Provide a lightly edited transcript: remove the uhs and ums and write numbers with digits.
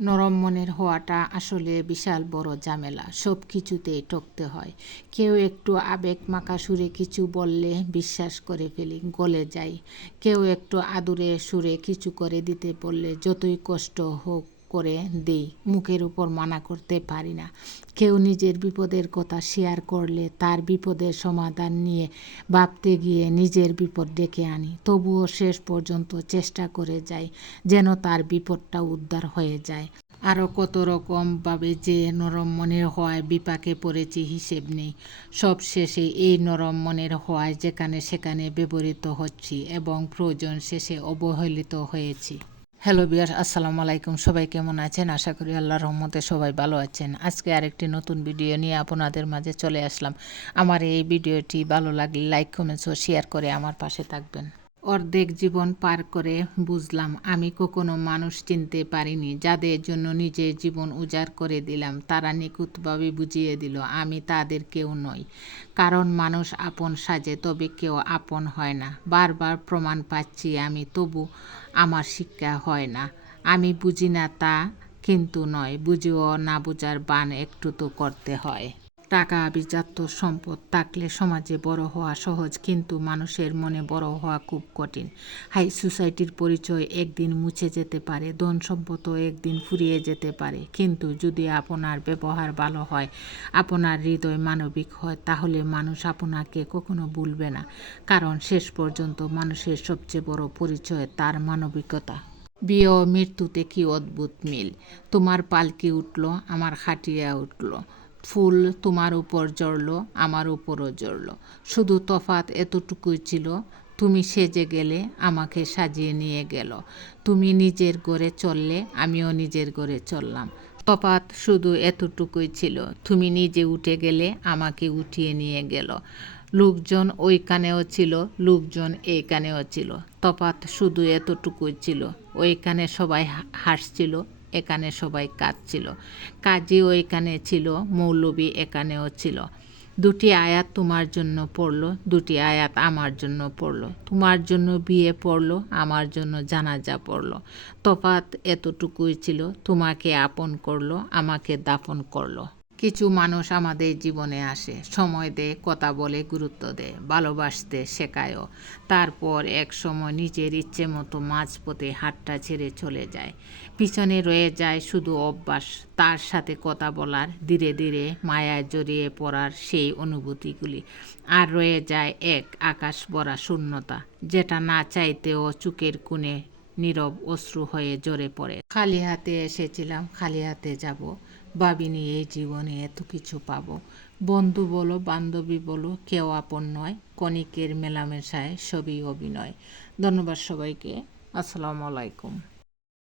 নরম মনের হওয়াটা আসলে বিশাল বড় ঝামেলা। সব কিছুতেই টকতে হয়। কেউ একটু আবেগ মাখা সুরে কিছু বললে বিশ্বাস করে ফেলি, গলে যাই। কেউ একটু আদুরে সুরে কিছু করে দিতে বললে যতই কষ্ট হোক করে দিই, মুখের উপর মানা করতে পারি না। কেউ নিজের বিপদের কথা শেয়ার করলে তার বিপদের সমাধান নিয়ে ভাবতে গিয়ে নিজের বিপদ ডেকে আনি। তবুও শেষ পর্যন্ত চেষ্টা করে যাই যেন তার বিপদটা উদ্ধার হয়ে যায়। আরও কত রকমভাবে যে নরম মনের হওয়ায় বিপাকে পড়েছি হিসেব নেই। সব শেষে এই নরম মনের হওয়ায় যেখানে সেখানে ব্যবহৃত হচ্ছি এবং প্রয়োজন শেষে অবহেলিত হয়েছি। হ্যালো ভিউয়ার্স, আসসালামু আলাইকুম। সবাই কেমন আছেন? আশা করি আল্লাহর রহমতে সবাই ভালো আছেন। আজকে আরেকটি নতুন ভিডিও নিয়ে আপনাদের মাঝে চলে আসলাম। আমার এই ভিডিওটি ভালো লাগলে লাইক, কমেন্টস ও শেয়ার করে আমার পাশে থাকবেন। অর্ধেক জীবন পার করে বুঝলাম আমি কখনো মানুষ চিনতে পারিনি। যাদের জন্য নিজের জীবন উজাড় করে দিলাম তারা নিখুঁতভাবে বুঝিয়ে দিল আমি তাদের কেউ নই। কারণ মানুষ আপন সাজে, তবে কেউ আপন হয় না। বারবার প্রমাণ পাচ্ছি আমি, তবু আমার শিক্ষা হয় না। আমি বুঝি না তা কিন্তু নয়, বুঝিও না বুঝার বান একটু তো করতে হয়। টাকা, আভিজাত্য, সম্পদ থাকলে সমাজে বড় হওয়া সহজ, কিন্তু মানুষের মনে বড় হওয়া খুব কঠিন। হাই সোসাইটির পরিচয় একদিন মুছে যেতে পারে, ধন সম্পদও একদিন ফুরিয়ে যেতে পারে, কিন্তু যদি আপনার ব্যবহার ভালো হয়, আপনার হৃদয় মানবিক হয়, তাহলে মানুষ আপনাকে কখনো ভুলবে না। কারণ শেষ পর্যন্ত মানুষের সবচেয়ে বড় পরিচয় তার মানবিকতা। বিয়ে ও মৃত্যুতে কি অদ্ভুত মিল। তোমার পালকি উঠল, আমার খাটিয়া উঠল। ফুল তোমার উপর জড়লো, আমার উপরও জড়লো। শুধু তফাৎ এতটুকুই ছিল, তুমি সেজে গেলে, আমাকে সাজিয়ে নিয়ে গেল। তুমি নিজের ঘরে চললে, আমিও নিজের ঘরে চললাম। তফাৎ শুধু এতটুকুই ছিল, তুমি নিজে উঠে গেলে, আমাকে উঠিয়ে নিয়ে গেল। লোকজন ওইখানেও ছিল, লোকজন এইখানেও ছিল। তফাৎ শুধু এতটুকুই ছিল, ওইখানে সবাই হাসছিল, এখানে সবাই কাঁদছিল। কাজী ওইখানে ছিল, মৌলবী এখানেও ছিল। দুটি আয়াত তোমার জন্য পড়লো, দুটি আয়াত আমার জন্য পড়লো। তোমার জন্য বিয়ে পড়লো, আমার জন্য জানাজা পড়লো। তফাৎ এতটুকুই ছিল, তোমাকে আপন করলো, আমাকে দাফন করলো। কিছু মানুষ আমাদের জীবনে আসে, সময় দেয়, কথা বলে, গুরুত্ব দেয়, ভালোবাসতে শেখায়ও। তারপর এক সময় নিজের ইচ্ছে মতো মাঝপথে হাতটা ছেড়ে চলে যায়। পিছনে রয়ে যায় শুধু অভ্যাস, তার সাথে কথা বলার, ধীরে ধীরে মায়ায় জড়িয়ে পড়ার সেই অনুভূতিগুলি। আর রয়ে যায় এক আকাশ ভরা শূন্যতা, যেটা না চাইতেও চোখের কোণে নীরব অশ্রু হয়ে ঝরে পড়ে। খালি হাতে এসেছিলাম, খালি হাতে যাব। ভাবিনি এই জীবনে এত কিছু পাবো। বন্ধু বলো, বান্ধবী বলো, কেউ আপন নয়। ক্ষণিকের মেলামেশায় সবই অভিনয়। ধন্যবাদ সবাইকে। আসসালামু আলাইকুম।